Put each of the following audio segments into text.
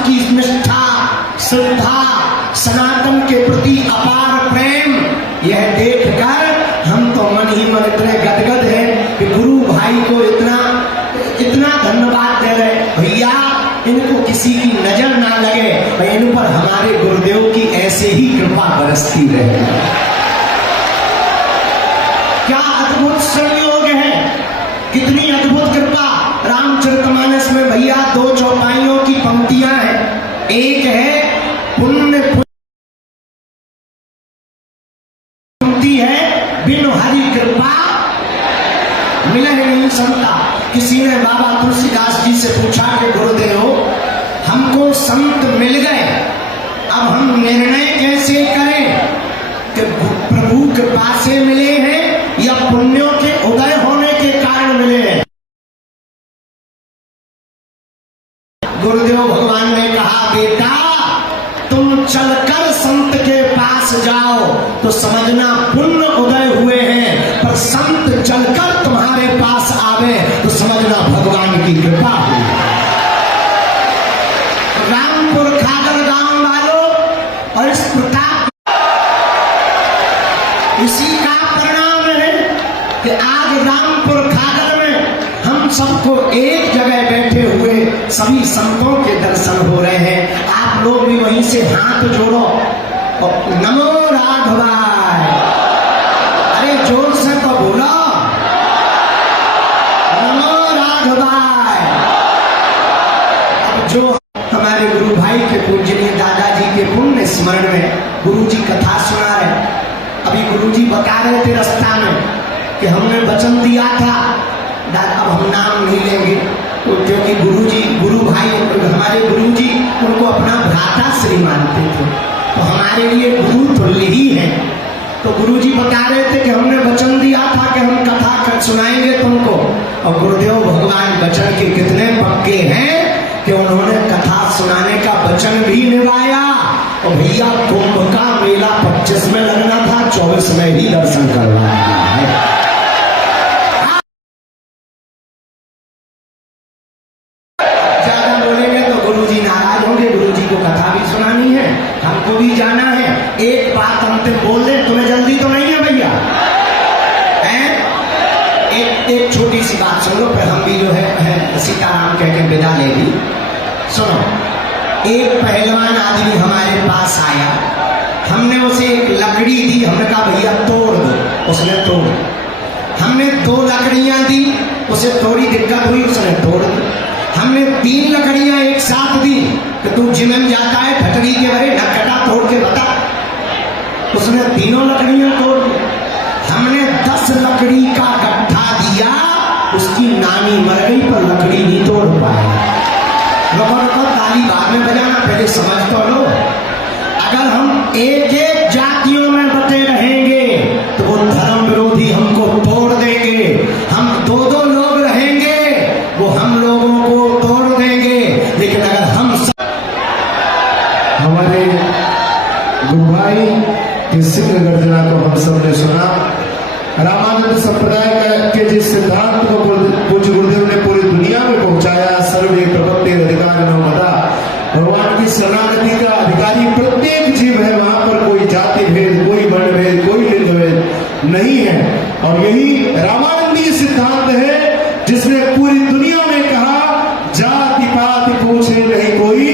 की निष्ठा, श्रद्धा, सनातन के प्रति अपार प्रेम, यह देखकर हम तो मन ही मन इतने गदगद हैं कि गुरु भाई को इतना धन्यवाद दे रहे। भैया इनको किसी की नजर ना लगे और इन पर हमारे गुरुदेव की ऐसे ही कृपा बरसती रहे। क्या अद्भुत संयोग है, कितनी अद्भुत कृपा। रामचरितमानस में भैया 2 चौपाइयों की पंक्तियां हैं। एक है पुण्य पंक्ति है, बिनु हरि कृपा मिले नहीं संता। किसी ने बाबा तुलसीदास जी से पूछा कि गुरुदेव हमको संत मिल गए, अब हम निर्णय कैसे करें कि प्रभु कृपा से मिले हैं या पुण्यों के उदय होने के कारण मिले हैं। गुरुदेव भगवान ने कहा बेटा तुम चलकर संत के पास जाओ तो समझना पुण्य उदय हुए हैं, पर संत चलकर तुम्हारे पास आवे तो समझना भगवान की कृपा हुई। रामपुर खागर गांव वालों और इस प्रताप, इसी का परिणाम है कि आज रामपुर खागर में हम सबको एक जगह बैठे हुए सभी संतों के दर्शन हो रहे हैं। आप लोग भी वहीं से हाथ जोड़ो और नमो राघवाय, अरे जोर से तो बोलो नमो राघवाय। अब जो हमारे गुरु भाई के पूजनीय दादाजी के पुण्य स्मरण में गुरु जी कथा सुना रहे। अभी गुरु जी बता रहे थे रास्ता में कि हमने वचन दिया था, अब हम नाम नहीं लेंगे तो, क्योंकि गुरु भाई हमारे गुरु जी उनको अपना भ्राता श्री मानते थे, तो हमारे लिए गुरु तुल्य ही है। तो गुरु जी बता रहे थे कि हमने वचन दिया था कि हम कथा कर सुनाएंगे तुमको, और गुरुदेव भगवान वचन के कितने पक्के हैं कि उन्होंने कथा सुनाने का वचन भी निभाया। और भैया कुंभ का मेला 25 में लगना था, 24 में ही दर्शन करवाया है। हमको भी जाना है। एक बात अंतिम बोल दे, तुम्हें जल्दी तो नहीं है भैया? एक छोटी सी बात सुनो, फिर हम भी जो है सीताराम कह के विदा लेगी। सुनो, एक पहलवान आदमी हमारे पास आया, हमने उसे एक लकड़ी दी, हमने कहा भैया तोड़ दो, उसने तोड़। हमने 2 लकड़ियां दी, उसे थोड़ी दिक्कत हुई, उसने तोड़ दी। हमने 3 लकड़ियां एक साथ दी कि तू जिम में जाता है फटरी के भरे नकटा तोड़ के बता, उसने 3 लकड़ियां तोड़ दी। हमने 10 लकड़ी का गट्ठा दिया, उसकी नानी मर गई पर लकड़ी नहीं तोड़ पाए। लोगों को ताली बाद में बजाना, पहले समझ तो लो। अगर हम एक एक जातियों में बटे रहेंगे तो वो धर्म विरोधी हमको तोड़ देंगे। हम 2-2 लोग रहेंगे वो हम लोगों को तोड़ देंगे। लेकिन अगर हम हमारे गुरु भाई की सिद्ध गर्जना को हम सबने सुना। रामानंद संप्रदाय के जिस सिद्धांत को पूज्य गुरुदेव ने पूरी दुनिया में पहुंचाया, सर्वे प्रपत्ति अधिकार नवमता, भगवान की शरणागति का अधिकारी प्रत्येक जीव है। वहां पर कोई जाति भेद, कोई वर्ण भेद, कोई लिंग भेद नहीं है। और यही रामानंदी सिद्धांत है जिसने पूरी दुनिया में कहा जाति पाति पूछे नहीं कोई,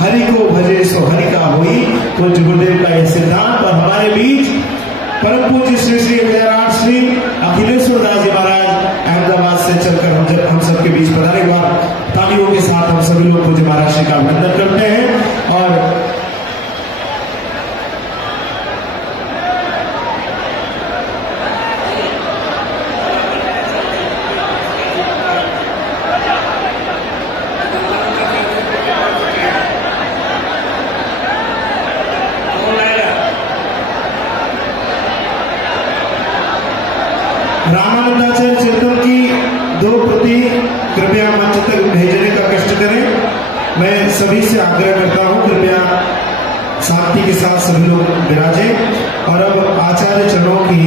हरि को भजे सो हरि का होई। पूज्य गुरुदेव का यह सिद्धांत। और हमारे बीच परम पूज्य श्री श्री विजयराज श्री अखिलेश्वर दास जी महाराज अहमदाबाद से चलकर हम सबके बीच पधारे। हुआ तालियों के साथ हम सभी लोग पूज्य महाराज श्री का अभिनंदन करते हैं। और रामानंदाचार्य चरितम की 2 प्रति कृपया मंच तक भेजने का कष्ट करें। मैं सभी से आग्रह करता हूं कृपया शांति के साथ सभी लोग विराजें। और अब आचार्य चरणों की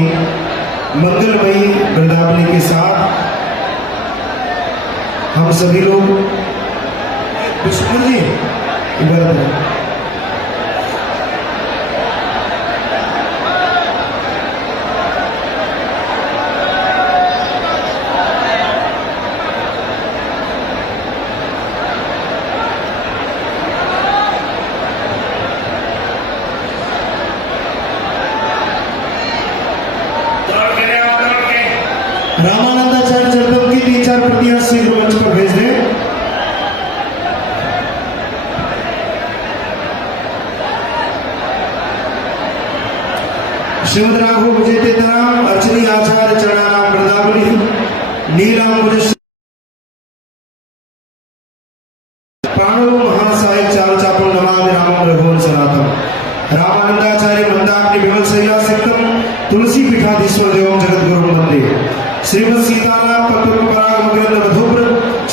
मंगलमयी वृंदावली के साथ हम सभी लोग विष्णु जी बर्थडे। रामानंदाचार्य चरितम की 3-4 प्रतियां शीघ्र मंच पर भेज दें। श्रीमद राघव विजयतेतराम अर्चनी आचार्य चरणानाम वृंदावली नीलांबुज प्राणव महासाहिब चाल चापल नमामि रामं रघुवंश सनातन। रामानंदाचार्य मंदाग्नि विमल शैला सिक्तम तुलसी पीठाधीश्वर देवं जगत गुरु वंदे। श्रीमद सीताराम पत्र पराग ग्रंथ मधुप्र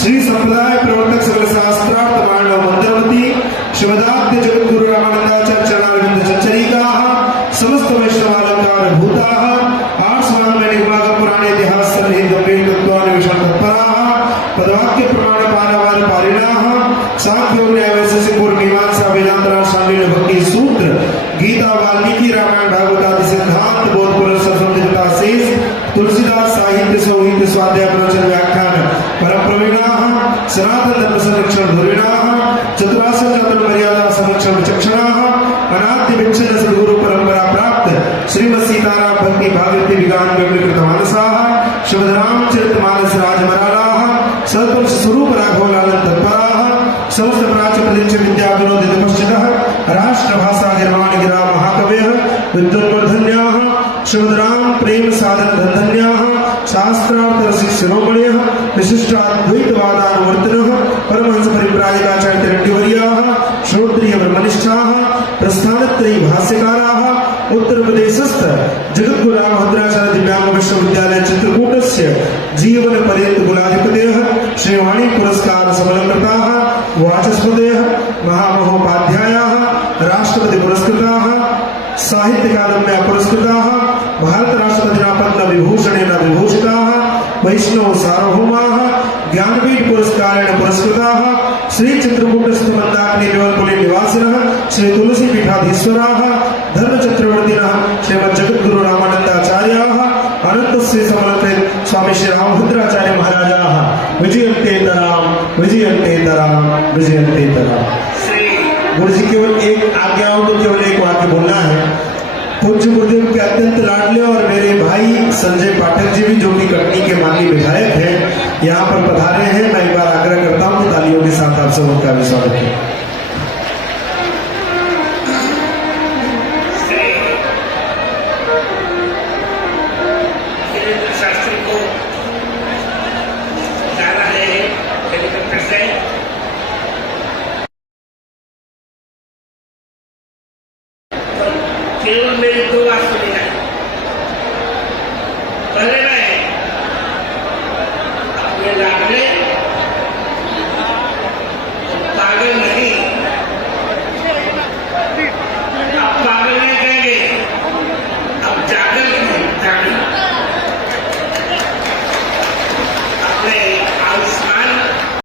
श्री संप्रदाय प्रवर्तक सकल शास्त्रार्थ मानव मंत्रवती श्रीमदाद्य जगत गुरु रामानंदाचार्य चरणारविंद चच्चरिका समस्त वैष्णवालंकार भूता आर्षवान में निगमाग पुराण इतिहास सन्निहित गंभीर तत्वान विषम तत्परा पदवाक्य प्रमाण पारावार पारिणा सांख्य न्याय वैशेषिक पूर्व मीमांसा वेदांतरा शामिल भक्ति सूत्र गीता वाल्मीकि रामायण भागवत आदि सिद्धांत बोध पुरुष संबंधिता शेष तुलसीदास साहित्य सौहित्य स्वाध्याय प्रवचन व्याख्यान परम प्रवीणा सनातन धर्म संरक्षण धुरीणा चतुरासन जातन मर्यादा संरक्षण विचक्षणा अनाद्य विच्छिन्न सद्गुरु परंपरा प्राप्त श्रीमद सीताराम भक्ति भागवती विज्ञान विकृत मानसा श्रीमद रामचरित मानस राजमराला सत्पुरुष स्वरूप राघव लालन तत्परा समस्त प्राच्य प्रदेश विद्या विनोदित पश्चितः राष्ट्र भाषा निर्माण गिरा महाकवयः विद्वद्वर्धन्याः श्रीमद राम प्रेम साधन धन्याः शास्त्रार्थ रसिक शिरोमणियः विशिष्टाद्वैतवादानुवर्तिनः परमहंस परिव्राजकाचार्य तिरण्यवर्याः श्रोत्रिय ब्रह्मनिष्ठाः प्रस्थानत्रयी भाष्यकाराः उत्तर प्रदेशस्थ जगद्गुरु रामभद्राचार्य दिव्यांग विश्वविद्यालय चित्रकूटस्य जीवन पर्यंत कुलाधिपतयः श्रीवाणी पुरस्कार समलंकृताः वाचस्पतयः महामहोपाध्यायाः राष्ट्रपति पुरस्कृताः साहित्य अकादम्या पुरस्कृताः भारत राष्ट्रपतिना पद्म विभूषणेन विभूषिताः वैष्णव सार्वभौमाः ज्ञानपीठ पुरस्कारेण पुरस्कृताः श्री चित्रकूटस्थ मंदाकिनी निवलपुली निवासिनः श्री तुलसी पीठाधीश्वराः धर्म चक्रवर्तिनः श्रीमद् जगद्गुरु रामानंदाचार्याः अनंतस्य समलंकृत स्वामी श्री रामभद्राचार्य महाराजाः विजयन्तेतराम विजयन्तेतराम विजयन्तेतराम। गुरु जी केवल एक आज्ञा हो तो केवल एक वाक्य बोलना है। पूज्य गुरुदेव के अत्यंत लाडले और मेरे भाई संजय पाठक जी भी जो कि कटनी के माननीय विधायक हैं यहाँ पर पधारे हैं। मैं एक बार आग्रह करता हूँ कि तालियों के साथ आप सब उनका भी स्वागत है। शास्त्री को डाला है हेलीकॉप्टर से केवल मेरी 2